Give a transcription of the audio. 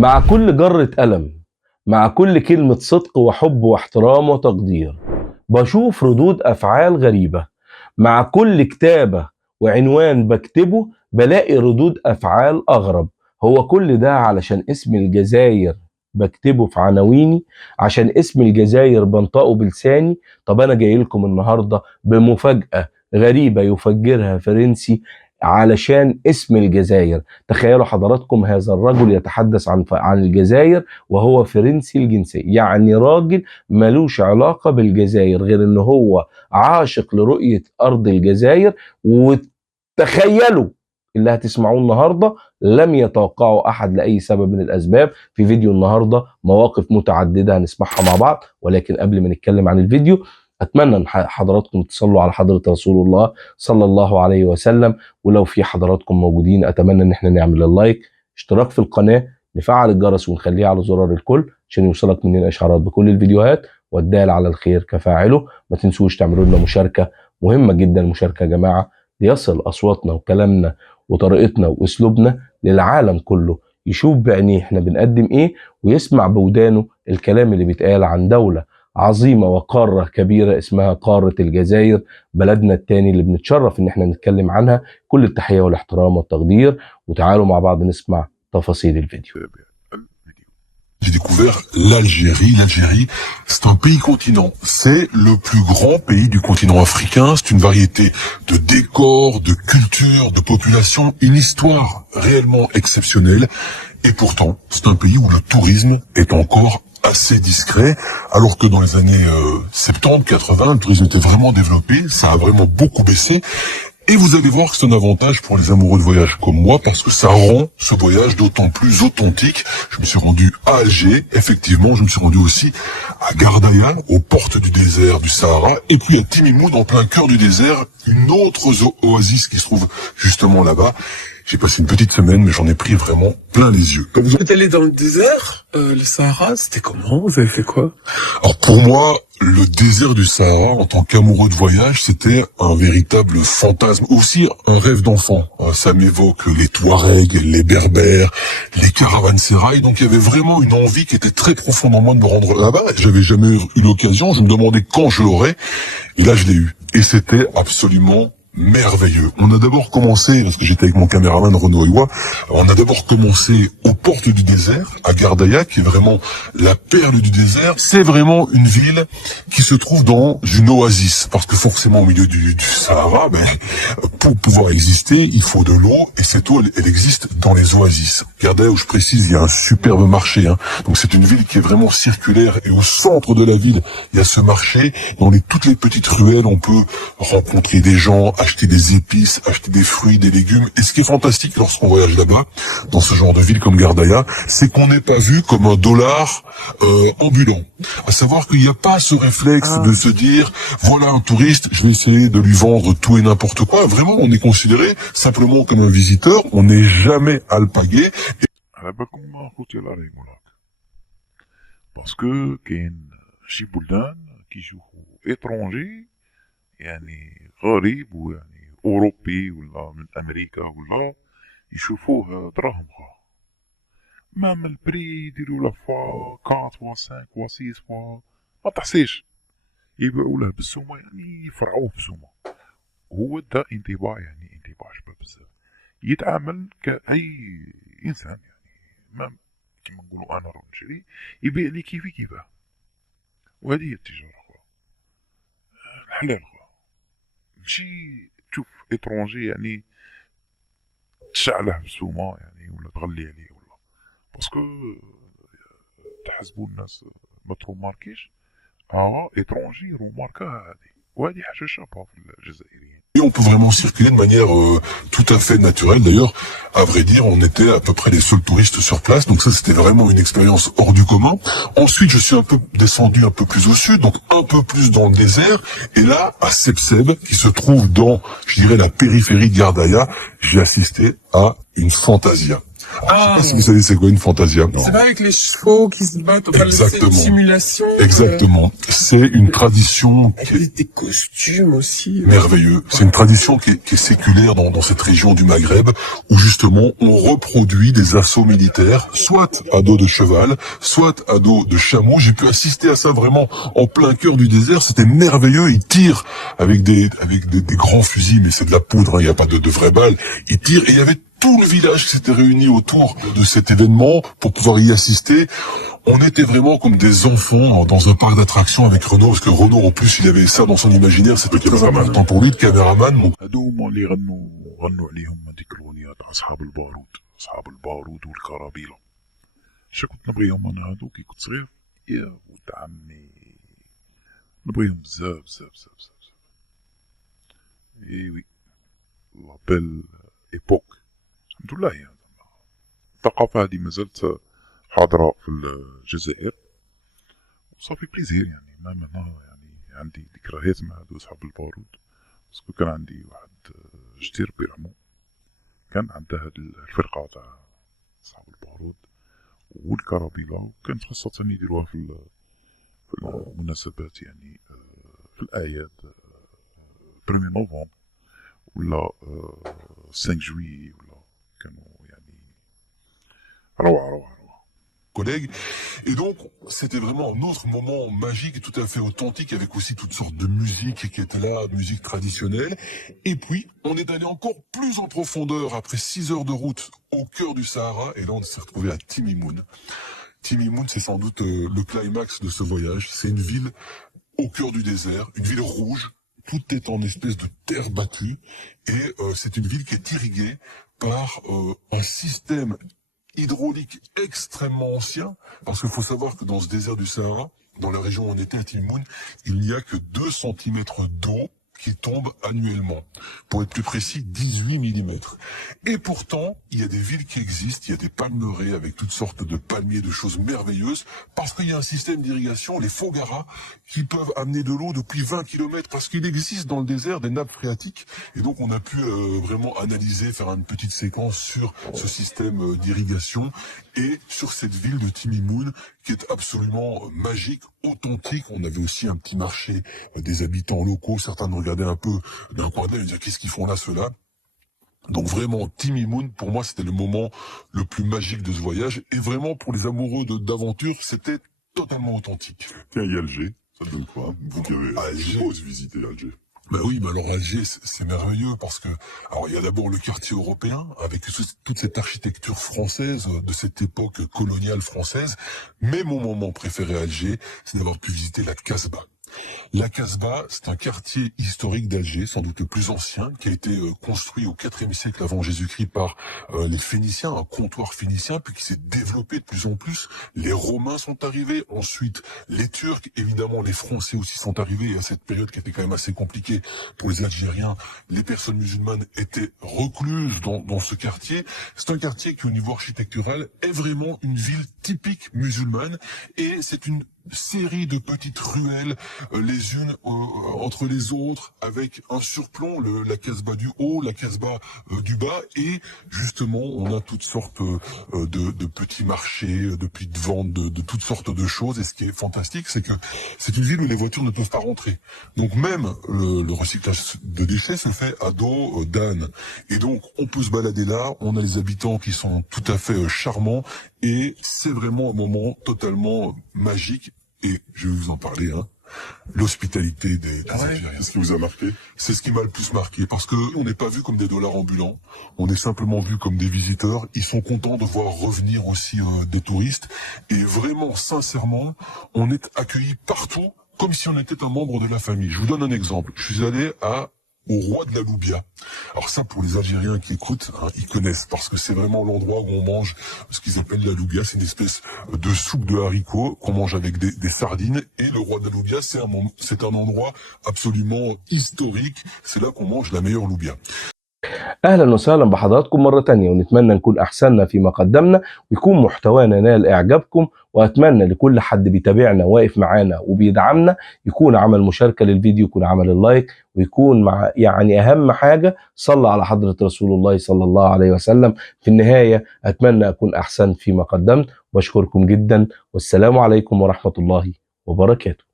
مع كل جرة قلم، مع كل كلمة صدق وحب واحترام وتقدير، بشوف ردود أفعال غريبة. مع كل كتابة وعنوان بكتبه بلاقي ردود أفعال أغرب. هو كل ده علشان اسم الجزائر بكتبه في عناويني، عشان اسم الجزائر بنطقه بلساني. طب أنا جاي لكم النهاردة بمفاجأة غريبة يفجرها فرنسي علشان اسم الجزائر. تخيلوا حضراتكم هذا الرجل يتحدث عن الجزائر وهو فرنسي الجنسية، يعني راجل ملوش علاقة بالجزائر غير ان هو عاشق لرؤية ارض الجزائر. وتخيلوا اللي هتسمعوه النهاردة لم يتوقعه احد لاي سبب من الاسباب. في فيديو النهاردة مواقف متعددة هنسمعها مع بعض، ولكن قبل ما نتكلم عن الفيديو اتمنى ان حضراتكم تصلوا على حضرة رسول الله صلى الله عليه وسلم. ولو في حضراتكم موجودين اتمنى ان احنا نعمل اللايك، اشتراك في القناة، نفعل الجرس ونخليه على زرار الكل عشان يوصلك مننا اشعارات بكل الفيديوهات، والدال على الخير كفاعله. ما تنسوش تعملوا لنا مشاركة، مهمة جدا المشاركة يا جماعة، ليصل اصواتنا وكلامنا وطريقتنا واسلوبنا للعالم كله، يشوف بعينيه احنا بنقدم ايه ويسمع بودانه الكلام اللي بيتقال عن دولة عظيمة وقارة كبيرة اسمها قارة الجزائر، بلدنا التاني اللي بنتشرف ان احنا نتكلم عنها. كل التحية والاحترام والتقدير، وتعالوا مع بعض نسمع تفاصيل الفيديو. J'ai découvert l'Algérie. L'Algérie, c'est un pays-continent. C'est le plus grand pays du continent africain. C'est une variété de décors, de cultures, de populations, une histoire réellement exceptionnelle. Et pourtant, c'est un pays où le tourisme est encore assez discret, alors que dans les années 70, 80, le tourisme était vraiment développé. Ça a vraiment beaucoup baissé. Et vous allez voir que c'est un avantage pour les amoureux de voyage comme moi, parce que ça rend ce voyage d'autant plus authentique. Je me suis rendu à Alger, effectivement, je me suis rendu aussi à Gardaïa, aux portes du désert du Sahara, et puis à Timimoun, en plein cœur du désert, une autre oasis qui se trouve justement là-bas. J'ai passé une petite semaine, mais j'en ai pris vraiment plein les yeux. Vous êtes allé dans le désert, le Sahara, c'était comment? Vous avez fait quoi? Alors pour moi, le désert du Sahara, en tant qu'amoureux de voyage, c'était un véritable fantasme, aussi un rêve d'enfant. Ça m'évoque les Touaregs, les Berbères, les caravansérails, donc il y avait vraiment une envie qui était très profonde en moi de me rendre là-bas. J'avais jamais eu l'occasion, je me demandais quand je l'aurais, et là je l'ai eu. Et c'était absolument merveilleux. On a d'abord commencé, parce que j'étais avec mon caméraman Renaud Ewa, on a d'abord commencé aux portes du désert, à Gardaïa, qui est vraiment la perle du désert. C'est vraiment une ville qui se trouve dans une oasis, parce que forcément au milieu du Sahara, pour pouvoir exister, il faut de l'eau, et cette eau, elle existe dans les oasis. Gardaïa, où je précise, il y a un superbe marché, donc c'est une ville qui est vraiment circulaire, et au centre de la ville, il y a ce marché. Dans toutes les petites ruelles, on peut rencontrer des gens, acheter des épices, acheter des fruits, des légumes. Et ce qui est fantastique lorsqu'on voyage là-bas, dans ce genre de ville comme Gardaïa, c'est qu'on n'est pas vu comme un dollar ambulant. À savoir qu'il n'y a pas ce réflexe de se dire, voilà un touriste, je vais essayer de lui vendre tout et n'importe quoi. Vraiment, on est considéré simplement comme un visiteur. On n'est jamais alpagué. Parce que كاين شي بلدان كيشوفوا étranger يعني غريب ويعني اوروبي ولا من امريكا ولا يشوفوه دراهم مام البري يديروا له فوا 4 فوا 5 فوا 6 فوا ما تحسيش يبيعوا له بالسومه، يعني يفرعوه بسومه. هو دا انطباع، يعني انطباع شباب بزاف، يتعامل كأي انسان، يعني مام كيما نقولوا انا راه نشري يبيع لي كيفي كيفاه. وهذه هي التجاره خويا الحلال خويا، ماشي تشوف اترونجي يعني تشعله بسومه يعني ولا تغلي عليه ولا باسكو تحسبوا الناس ما تروماركيش اترونجي روماركا هذه، وهذه حاجه شابه في الجزائريين. Et on peut vraiment circuler de manière tout à fait naturelle. D'ailleurs, à vrai dire, on était à peu près les seuls touristes sur place. Donc ça, c'était vraiment une expérience hors du commun. Ensuite, je suis un peu descendu un peu plus au sud, donc un peu plus dans le désert. Et là, à Sebseb, qui se trouve dans, je dirais, la périphérie de Gardaïa, j'ai assisté à une fantasia. Je sais pas si vous savez c'est quoi une fantasia. C'est pas avec les chevaux qui se battent, enfin, c'est Exactement. une simulation. Exactement. C'est une tradition qui est Avec des costumes aussi. merveilleux. C'est une tradition qui est séculaire dans cette région du Maghreb, où justement on reproduit des assauts militaires, soit à dos de cheval, soit à dos de chameau. J'ai pu assister à ça vraiment en plein cœur du désert. C'était merveilleux. Ils tirent avec des grands fusils, mais c'est de la poudre, hein. Il n'y a pas de vraies balles. Ils tirent et il y avait tout le village qui s'était réuni autour de cet événement pour pouvoir y assister. On était vraiment comme des enfants dans un parc d'attractions avec Renaud, parce que Renaud, en plus, il avait ça dans son imaginaire, c'était très important pour lui, le caméraman. Donc, هادو هما اللي غنوا عليهم هذيك الاغنيه تاع اصحاب البارود والكرابيله. شا كنت نبغيهم انا هادو كي كنت صغير، يا ولد عمي نبغيهم بزاف بزاف بزاف بزاف. اي وي لا بيل ايبوك الحمد لله. يعني الثقافه هذه مازالت حاضره في الجزائر وصافي بليزير. يعني ما معناها يعني عندي ذكريات مع هادو صحاب البارود، باسكو كان عندي واحد جدير بيرعمو كان عندها هاد الفرقه تاع صحاب البارود والكرابيله، وكانت خاصة يديروها في المناسبات، يعني في الأعياد 1 نوفمبر ولا 5 جويي، ولا كانوا يعني روعة. collègues. Et donc, c'était vraiment un autre moment magique et tout à fait authentique, avec aussi toutes sortes de musique qui étaient là, musique traditionnelle. Et puis, on est allé encore plus en profondeur après 6 heures de route au cœur du Sahara. Et là, on s'est retrouvé à Timimoun. Timimoun, c'est sans doute le climax de ce voyage. C'est une ville au cœur du désert, une ville rouge. Tout est en espèce de terre battue. Et c'est une ville qui est irriguée par un système hydraulique extrêmement ancien, parce qu'il faut savoir que dans ce désert du Sahara, dans la région où on était à Timimoun, il n'y a que 2 centimètres d'eau qui tombent annuellement. Pour être plus précis, 18 millimètres. Et pourtant, il y a des villes qui existent, il y a des palmeraies avec toutes sortes de palmiers, de choses merveilleuses, parce qu'il y a un système d'irrigation, les Fogaras, qui peuvent amener de l'eau depuis 20 kilomètres, parce qu'il existe dans le désert des nappes phréatiques. Et donc, on a pu vraiment analyser, faire une petite séquence sur ce système d'irrigation et sur cette ville de Timimoun, qui est absolument magique, authentique. On avait aussi un petit marché des habitants locaux. Certains nous regardaient un peu d'un coin d'œil, ils disaient qu'est-ce qu'ils font là, ceux-là. Donc vraiment, Timimoun, pour moi, c'était le moment le plus magique de ce voyage. Et vraiment, pour les amoureux d'aventure, c'était totalement authentique. Tiens, il y a Alger. Ça te donne quoi? Vous qui avez, Alger. j'ose visiter Alger. Bah oui, alors Alger, c'est merveilleux parce que, alors il y a d'abord le quartier européen avec toute cette architecture française de cette époque coloniale française. Mais mon moment préféré à Alger, c'est d'avoir pu visiter la Casbah. La Casbah, c'est un quartier historique d'Alger, sans doute le plus ancien, qui a été construit au IVe siècle avant Jésus-Christ par les Phéniciens, un comptoir phénicien, puis qui s'est développé de plus en plus. Les Romains sont arrivés, ensuite les Turcs, évidemment les Français aussi sont arrivés à cette période qui était quand même assez compliquée pour les Algériens. Les personnes musulmanes étaient recluses dans ce quartier. C'est un quartier qui, au niveau architectural, est vraiment une ville typique musulmane, et c'est une série de petites ruelles, les unes entre les autres, avec un surplomb, la Casbah du haut, la Casbah du bas, et justement on a toutes sortes de petits marchés, de petites ventes, de toutes sortes de choses. Et ce qui est fantastique, c'est que c'est une ville où les voitures ne peuvent pas rentrer. Donc même le recyclage de déchets se fait à dos d'âne. Et donc on peut se balader là, on a les habitants qui sont tout à fait charmants, et c'est vraiment un moment totalement magique. Et je vais vous en parler, hein. L'hospitalité des Algériens. Qu'est-ce qui vous a marqué? C'est ce qui m'a le plus marqué, parce que on n'est pas vu comme des dollars ambulants, on est simplement vu comme des visiteurs. Ils sont contents de voir revenir aussi des touristes, et vraiment, sincèrement, on est accueillis partout comme si on était un membre de la famille. Je vous donne un exemple. Je suis allé au Roi de la Loubia. Alors ça, pour les Algériens qui écoutent, hein, ils connaissent, parce que c'est vraiment l'endroit où on mange ce qu'ils appellent la loubia. C'est une espèce de soupe de haricots qu'on mange avec des sardines. Et le Roi de la Loubia, c'est un endroit absolument historique. C'est là qu'on mange la meilleure loubia. أهلا وسهلا بحضراتكم مرة تانية، ونتمنى نكون أحسننا فيما قدمنا ويكون محتوانا نال إعجابكم. وأتمنى لكل حد بيتابعنا واقف معانا وبيدعمنا يكون عمل مشاركة للفيديو، يكون عمل اللايك، ويكون مع أهم حاجة صلى على حضرة رسول الله صلى الله عليه وسلم. في النهاية أتمنى أكون أحسنت فيما قدمت، وبشكركم جدا، والسلام عليكم ورحمة الله وبركاته.